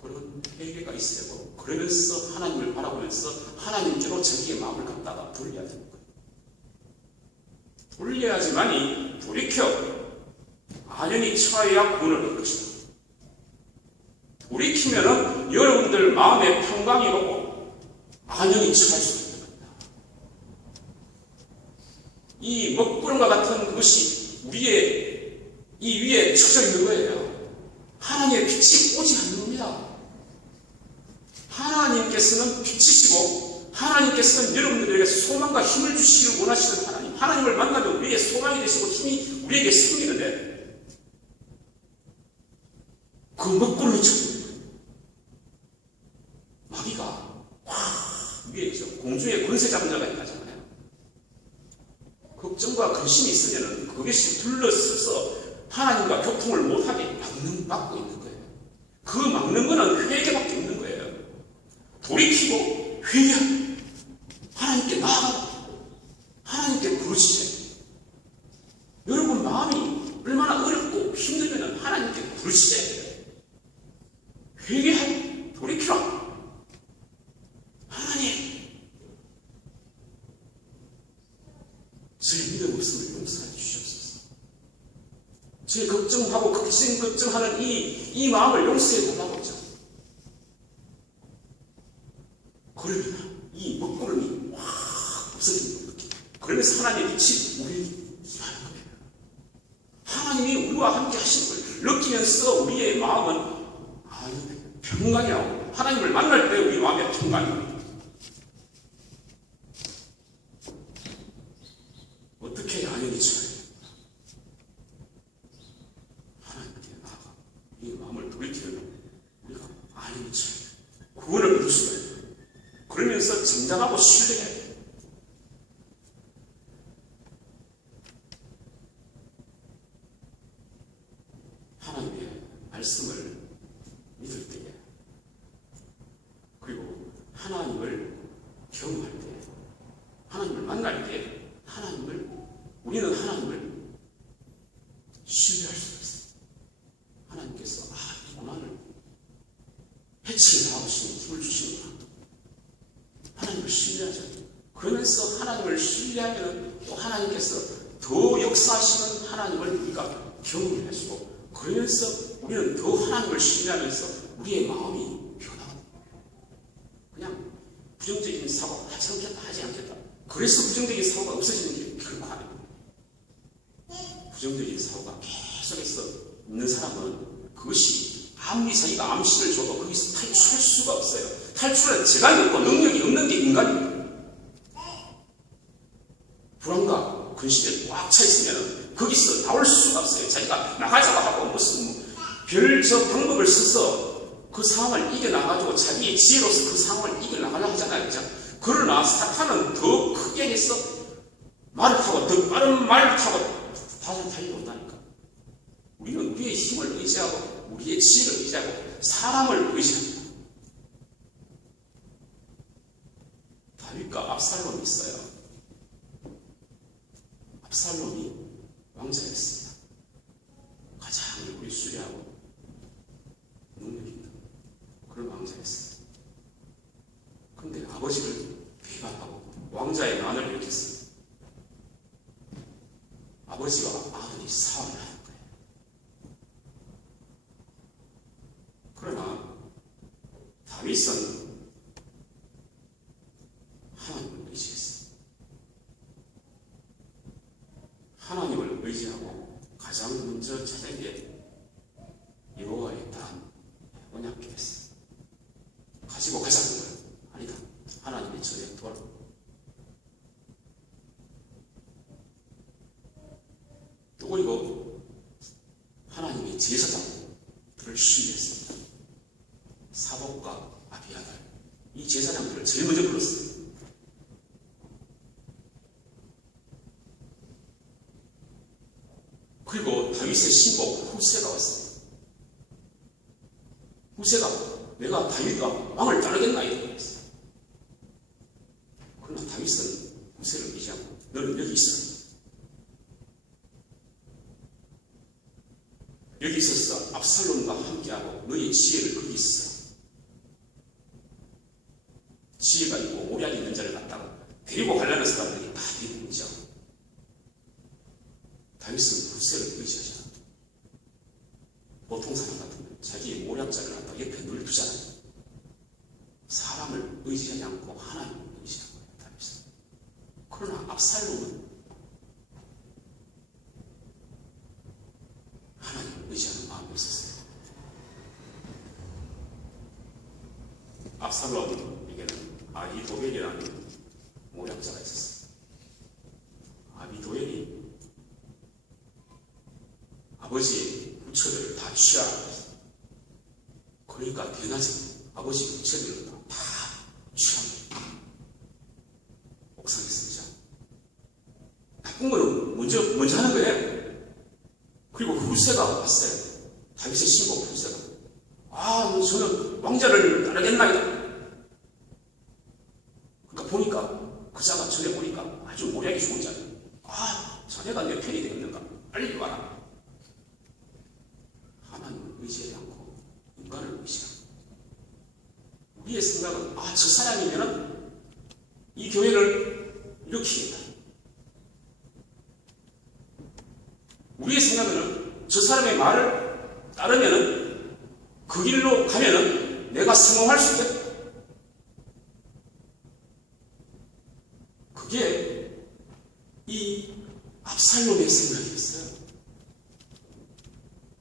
그런 회개가 있어야 하고, 그러면서 하나님을 바라보면서 하나님께로 자기의 마음을 갖다가 돌려야 되는 거예요. 돌려야지만이 돌이켜 안연히 처해야 구원을 얻을 것이다. 돌이키면은 여러분들 마음에 평강이 오고 안연히 처할 수 있는 겁니다. 이 먹구름과 같은 그것이 우리의 이 위에 쳐져 있는 거예요. 하나님의 빛이 오지 않는 겁니다. 하나님께서는 빛이시고 하나님께서는 여러분들에게 소망과 힘을 주시기를 원하시는 하나님. 하나님을 만나면 우리의 소망이 되시고 힘이 우리에게 생기는데 그 먹구름이 쳐져 있는 거예요. 마귀가 위에 있죠. 공중에 권세 잡은 자가 있다잖아요. 걱정과 근심이 있으면 그것이 둘러서서 하나님과 교통을 못하게 막고 있는 거예요. 그 막는 거는 회개밖에 없는 거예요. 돌이키고 회개하고 하나님께 나아가고 하나님께 부르시되, 여러분 마음이 얼마나 어렵고 힘들면 하나님께 부르시되 회개하고 돌이키라. 하나님, 저의 믿음 없음을 용서해 주시옵소서. 제 걱정하고 걱정하는 이 마음을 용서해 달라고 하죠. 그러면 이 먹구름이 확 없어지는 거예요. 그러면서 하나님의 빛이 우리에게 임하는 거예요. 하나님이 우리와 함께 하시는 걸 느끼면서 우리의 마음은 아주 평강이 나고, 하나님을 만날 때 우리 마음에 평강이 납니다. 어떻게 안연히 처해요? 하나님께 나아가 이 마음을 돌이키면 우리가 안연히 처해요. 구원을 얻을 수가 있어요. 그러면서 정당하고 신뢰해야 돼요. 하나님의 말씀을 믿을 때에, 그리고 하나님을 경험할 때, 하나님을 만날 때 우리는 하나님을 신뢰할 수가 있어요. 하나님께서 이 고난을 해치게 나아오시는 힘을 주시는구나. 하나님을 신뢰하죠. 그러면서 하나님을 신뢰하면 또 하나님께서 더 역사하시는 하나님을 우리가 경험을 하시고, 그러면서 우리는 더 하나님을 신뢰하면서 우리의 마음이 변하고, 그냥 부정적인 사고 하지 않겠다. 그래서 부정적인 사고가 없어지는 게 결코 아닙니다. 부정적인 사고가 계속해서 있는 사람은 그것이 아무리 자기가 암시를 줘도 거기서 탈출할 수가 없어요. 탈출할 재간이 없고 능력이 없는 게 인간입니다. 불안과 근심에 꽉 차 있으면 거기서 나올 수가 없어요. 자기가 나가자고 하고 무슨 별 방법을 써서 그 상황을 이겨나가지고 자기의 지혜로서 그 상황을 이겨나가려고 하잖아요. 그죠? 그러나 사탄은 더 크게 해서 말을 타고, 더 빠른 말을 타고 달려온다니까. 우리는 우리의 힘을 의지하고 우리의 지혜를 의지하고 사람을 의지합니다. 다윗과 압살롬이 있어요. 압살롬이 왕자였습니다. 가장 얼굴이 수려하고 능력이 있는 그런 왕자였어요. 그런데 아버지를 비방하고 왕자의 난을 일으켰어요. 아버지와 아들이 싸움을 하는 거예요. 그러나 다윗은 하나님을 의지했어요. 하나님을 의지하고 가장 먼저 찾은 게 여호와의 땅 언약궤였어요. 가지고 가자는 거예요. 아니다. 그리고 하나님의 제사장들을 신뢰했습니다. 사복과 아비아달, 이 제사장들을 제일 먼저 불렀어요. 그리고 다윗의 신복 후세가 왔어요. 후세가 내가 다윗과 왕을 따르겠나 이렇게 했어요. 그러나 다윗은 후세를 의지하고 너는 여기 있어. 여기 있어서 압살롬과 함께하고 너의 지혜를 거기 있어. 지혜가 있고 모략이 있는 자를 갖다가 데리고 가려는 사람들이 다 데리고 의지하고 다윗은 후세를 의지하지 않아. 보통 사람 같으면 자기의 모략자를 갖다가 옆에 늘 두잖아요. 사람을 의지하지 않고 하나님을 의지한 거예요. 다윗은. 그러나 압살롬은 하나님을 의지하는 마음이 없었어요. 압살롬에게는 아비도벨이라는 모략자가 있었어요. 아비도벨이 아버지의 부처들을 다 취하라고 했어요. 그러니까 대낮에 아버지 부처들을 다 취합니다. 옥상에 쓰자. 나쁜 거는 먼저 하는 거예요. 그리고 후세가 왔어요. 다윗의 신복 후세가. 저는 왕자를 따르겠나이다. 그러니까 보니까 그 자가 전에 보니까 아주 모략이 좋은 자예요. 자네가 내 편이 되겠는가? 빨리 와라. 하나님을 의지하지 않고 인간을 의지하고 우리의 생각은 저 사람이면은 이 교회를 일으키겠다. 우리의 생각에는 저 사람의 말을 따르면은 그 길로 가면은 내가 성공할 수 있겠다. 그게 이 압살롬의 생각이었어요.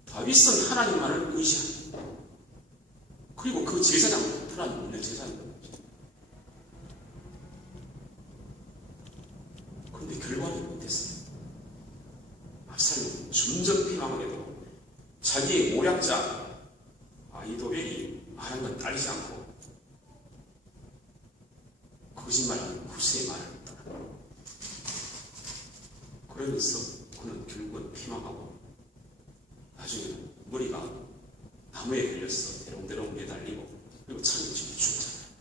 다윗은 하나님만을 의지합니다. 그리고 그 제사장, 하나님 있는 제사장. 그런데 결과는 어땠어요? 압살롬 점점 피망하게 되고 자기의 모략자 아히도벨이 말한 건 따르지 않고 거짓말하는 후세의 말을 따라. 그러면서 그는 결국은 피망하고 나중에는 머리가 나무에 걸려서 대롱대롱 매달리고 그리고 창에 치고 죽었잖아요.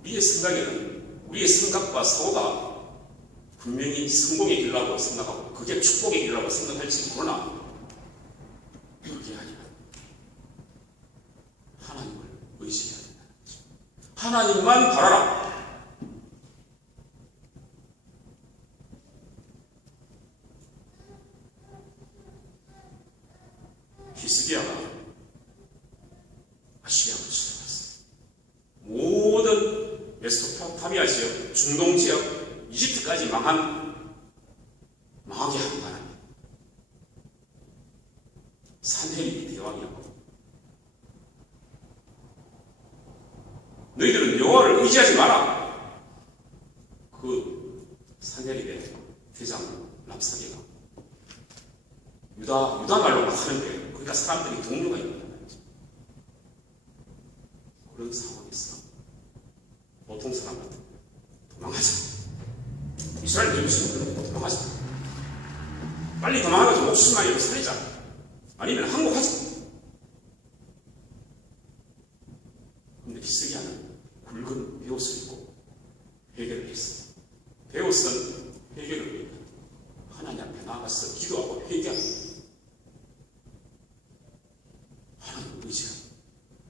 우리의 생각에는 우리의 생각과 사고가 분명히 성공의 길이라고 생각하고 그게 축복의 길이라고 생각할지 모르나 그게 아니라 하나님을 의지해야 된다는 거죠. 하나님만 바라라. 히스기야가 아시리아로 쳐들어갔어요. 모든 메소포타미아 지역, 중동 지역, 이집트까지 망하게 한 바람에 산헤립이 대왕이었고 너희들은 여호와를 의지하지 마라. 그 산헤립의 대장 랍사게가 유다 말로 막 하는 거예요. 그러니까 사람들이 동료가 있는 거예요. 그런 상황에서 보통 사람 같은 도망하자. 이스라엘 정신은 도망하자. 빨리 도망가서 목숨만이라도 살리자. 아니면 항복하자. 그런데 히스기야는 굵은 베옷을 입고 회개를 했어요. 베옷은 회개를 위해 하나님 앞에 나아가서 기도하고 회개합니다. 하나님 의지하고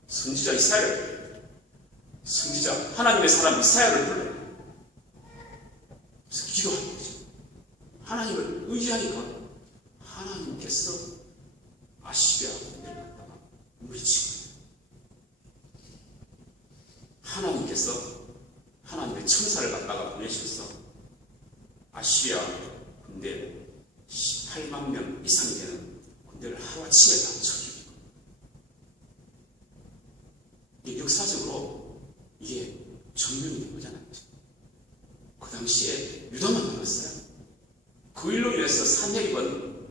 선지자 이사야를 선지자 하나님의 사람 이사야를 불러요. 그래서 기도하는 거죠. 하나님을 의지하니까 하나님께서 아시리아 군대를 갖다가 물리치고 하나님께서 하나님의 천사를 갖다가 보내셔서 아시리아 군대 18만 명 이상이 되는 군대를 하루아침에 다 쳐죽이고 이게 역사적으로 이게 증명이 된 거잖아요. 그 당시에 유다만 남았어요. 그 일로 인해서 산헤립은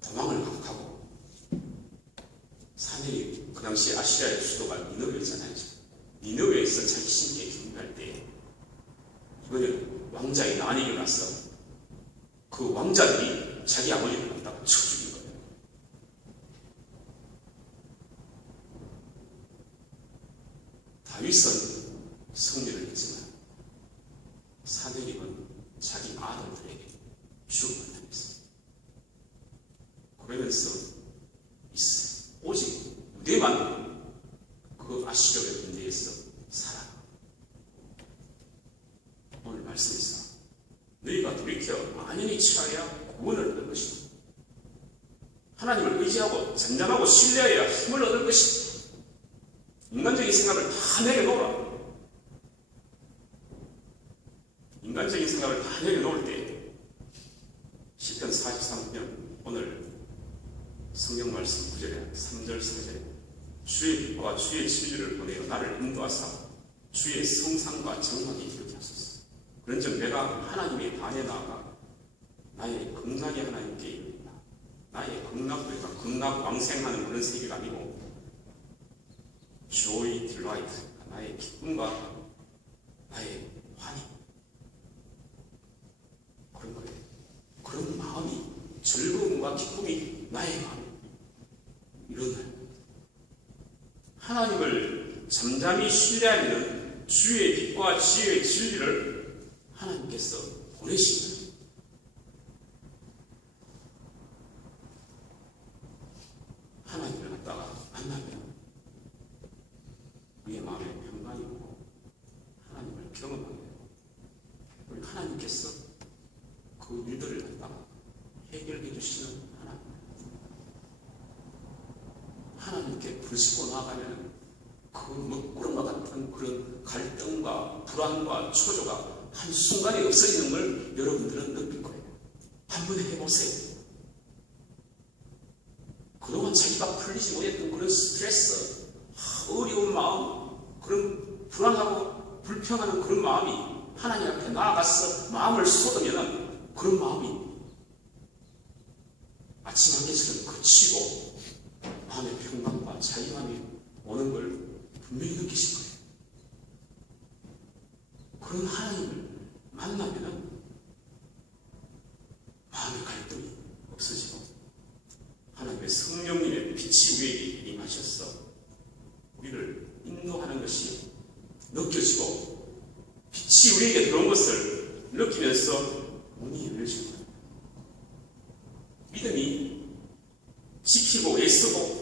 도망을 하고 산헤립 그 당시 아시리아의 수도가 니느웨였잖아요. 니느웨에서 자기 신께 경배할 때 이번에는 왕자의 난이 일어나서 그 왕자들이 자기 아버지를 갖다가 쳐 죽인 거예요. 다윗은 승리를 했지만 산헤립은 자기 아들들에게 죽음을 당했어요. 그러면서 오직 무대만 그 아시력의 군대에서 살아. 오늘 말씀에서 너희가 돌이켜 만연히 취하여야 구원을 얻을 것이다. 하나님을 의지하고 잔잔하고 신뢰하여야 힘을 얻을 것이다. 인간적인 생각을 다 내려놓으라. 인간적인 생각을 다 내려놓을 때 시편 43편 오늘 성경 말씀 9절에 3절 4절에 주의 빛과 주의 진리를 보내어 나를 인도하사 주의 성상과 정막이 이르게 하소서. 그런즉 내가 하나님의 반에 나아가 나의 극락의 하나님께 이르리라. 나의 극락과 극락왕생하는 그런 세계가 아니고 joy, delight, 나의 기쁨과 나의 환희, 그런 거예요. 그런 마음이, 즐거움과 기쁨이 나의 마음이 일어나요. 하나님을 잠잠히 신뢰하면 주의 빛과 지혜의 진리를 하나님께서 보내십니다. 하나님을 갖다가 만나면 우리의 마음에 평강이 오고 하나님을 경험하게 되고 우리 하나님께서 그 일들을 갖다가 해결해 주시는 하나님께 부르시고 나아가면 그 먹구름과 같은 그런 갈등과 불안과 초조가 한순간에 없어지는 걸 여러분들은 느낄 거예요. 한번 해보세요. 그동안 자기가 풀리지 못했던 그런 스트레스, 어려운 마음, 그런 불안하고 불평하는 그런 마음이 하나님 앞에 나아가서 마음을 쏟으면 그런 마음이 아침 안개처럼 그치고 마음의 평강과 자유함이 오는 걸 분명히 느끼실 거예요. 그런 하나님을 만나면 마음의 갈등이 없어지고 하나님의 성령님의 빛이 우리에게 임하셔서 우리를 인도하는 것이 느껴지고 빛이 우리에게 들어온 것을 느끼면서 문이 열려지는 거예요. 믿음이 지키고 애쓰고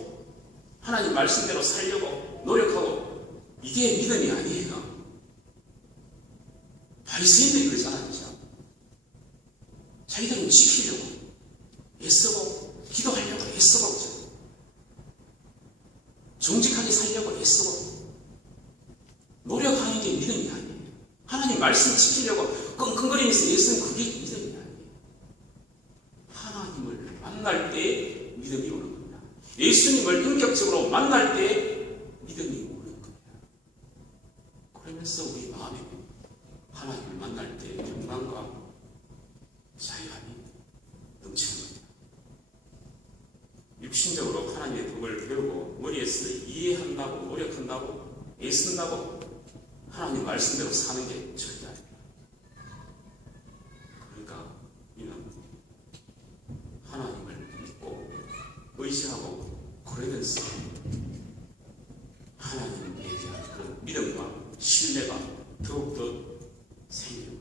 하나님 말씀대로 살려고 노력하고 이게 믿음이 아니에요. 바리새인들이 그러잖아요. 자기들은 지키려고 애쓰고 기도하려고 애쓰고 정직하게 살려고 애쓰고 노력하는 게 믿음이 아니에요. 하나님 말씀 지키려고 끙끙거리면서 애쓰는 그게 믿음이 아니에요. 하나님을 만날 때 믿음이 오는 겁니다. 예수님을 인격적으로 만날 때 믿음이 오는 겁니다. 그러면서 우리 마음에 하나님을 만날 때 평강과 자유함이 넘치는 겁니다. 육신적으로 하나님의 법을 배우고 머리에서 이해한다고 노력한다고 애쓴다고 하나님 말씀대로 사는 게 절대 아닙니다. 그러니까 우리는 하나님을 믿고 의지하고 그러면서 하나님에 대한 그런 믿음과 신뢰가 더욱더 생기는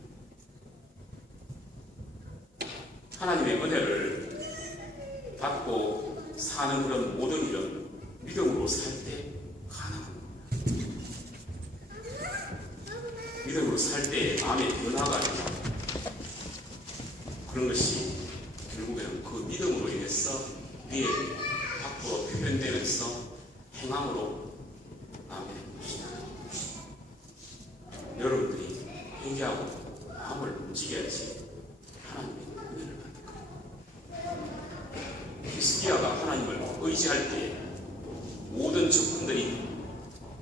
거예요. 하나님의 은혜를 받고 사는 그런 모든 일은 믿음으로 살 때 가능한 겁니다. 믿음으로 살 때 마음의 변화가 일어나고 그런 것이 결국에는 그 믿음으로 인해서 위에 밖으로 표현되면서 행함으로 마음에 여러분들이 회개하고 마음을 움직여야지 하나님의 은혜를 받을 거예요. 히스기야가 하나님을 의지할 때 모든 적군들이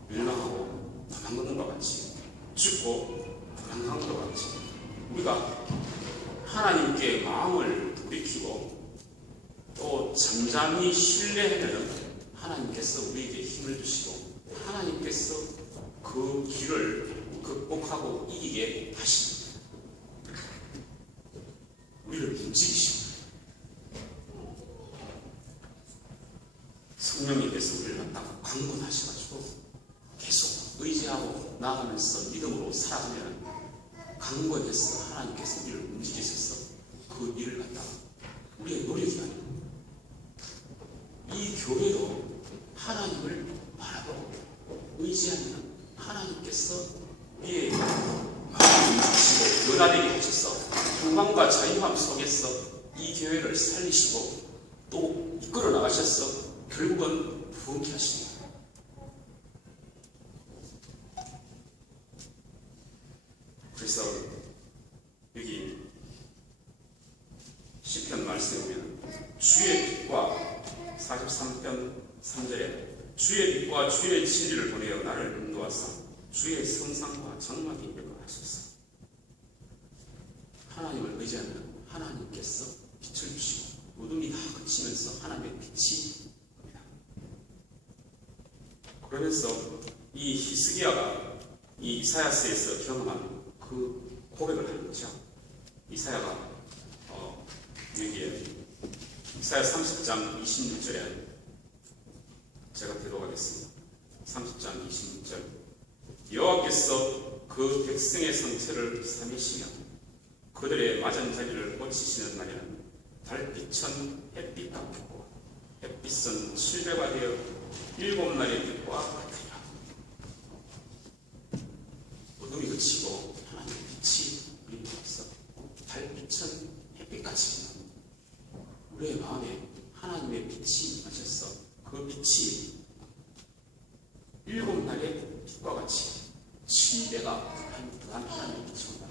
멸망하고 도망가는 것 같이 죽고 도망가는 것 같이 우리가 하나님께 마음 단단히 신뢰하면 하나님께서 우리에게 힘을 주시고 하나님께서 그 길을 극복하고 이기게 하십니다. 우리를 움직이십니다. 성령님께서 우리를 갖다가 강건하셔가지고 계속 의지하고 나아가면서 믿음으로 살아가면 강건해서 하나님께서 우리를 움직이셔서 그 일을 갖다가 우리의 노력이 아니고 이 교회도 하나님을 바라보고 의지하면 하나님께서 우리의 마음을 주시고 변화되게 하셔서 평강과 자유함 속에서 이 교회를 살리시고 또 이끌어 나가셔서 결국은 부흥케 하십니다. 그래서 여기 시편 말씀에 보면 주의 빛과 43편 3절에 주의 빛과 주의 진리를 보내어 나를 인도하사 주의 성상과 장막에 일어나소서. 하나님을 의지하면 하나님께서 빛을 주시고 어둠이 다 그치면서 하나님의 빛이 옵니다. 그러면서 이 히스기야가 이 이사야서에서 경험한 그 고백을 하는 거죠. 이사야가 여기에 이사야 30장 26절에 제가 대독하겠습니다. 30장 26절 여호와께서 그 백성의 상처를 삼으시며 그들의 맞은 자리를 고치시는 날에는 달빛은 햇빛 같고 햇빛은 칠배가 되어 7날의 빛과 같으리라. 어둠이 그치고 하나님의 빛이 우리 앞서 달빛은 햇빛같이 우리의 마음에 하나님의 빛이 임하셔서 그 빛이 7날의 빛과 같이 7배가 더한 하나님의 빛이 온다.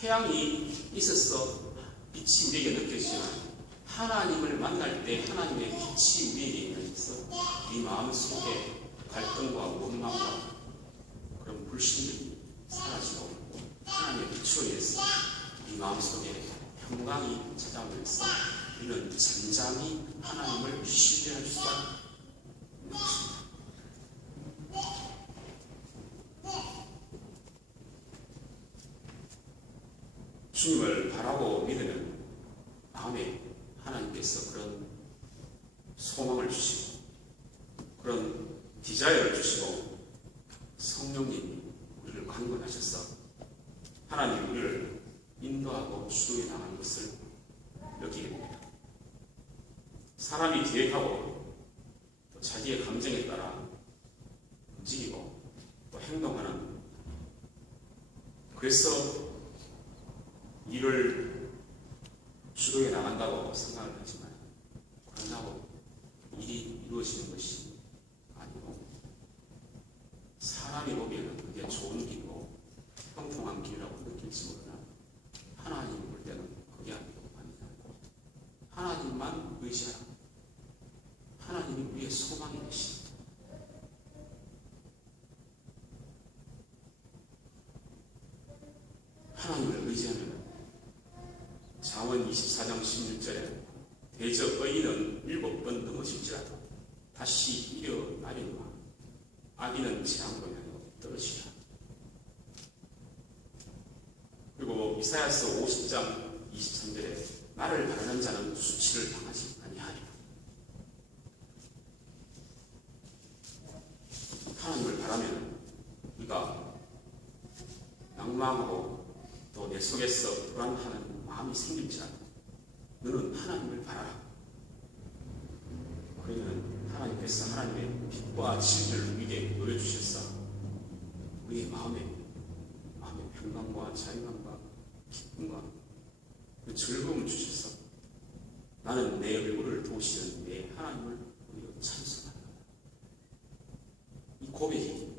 태양이 있어서 빛이 우리에게 느껴지지만 하나님을 만날 때 하나님의 빛이 우리에게 임하셔서 이 마음속에 갈등과 원망과 그런 불신이 사라지고 하나님의 빛으로 인해서 이 마음속에 평강이 찾아오면서 우리는 잠잠히 하나님을 신뢰할 수가 있는 것입니다. 주님을 바라고 믿으면 마음에 하나님께서 그런 소망을 주시고 그런 디자이어를 주시고 성령님이 우리를 강건하셔서 하나님 우리를 인도하고 주도해 나가는 것을 느끼게 됩니다. 사람이 계획하고 또 자기의 감정에 따라 움직이고 또 행동하는 그래서 일을 주도해 나간다고 생각을 하지만 그런다고 일이 이루어지는 것이 아니고 사람이 보기에는 그게 좋은 길이고 평통한 길이라고 느낄지 모르나 하나님이 볼 때는 그게 아니고 아니다. 하나님만 의지하라. 하나님이 우리의 소망이 되시다. 하나님을 의지하면 잠언 24장 16절에 대저 의인은 7번 넘어질지라도 다시 일어나려니와 악인은 재앙으로 향하여 떨어지리라. 그리고 이사야서 50장 23절에 나를 바라는 자는 수치를 당하지 아니하리라. 하나님을 바라면 우리가 낭망하고 또 내 속에서 불안하는 마음이 생길지라도 너는 하나님을 바라라. 그러면 하나님께서 하나님의 빛과 진리를 우리에게 보여주셔서 우리의 마음의 평강과 자유함과 기쁨과 그 즐거움을 주셔서 나는 내 얼굴을 도우시는 내 하나님을 우리가 찬송한다. 이 고백이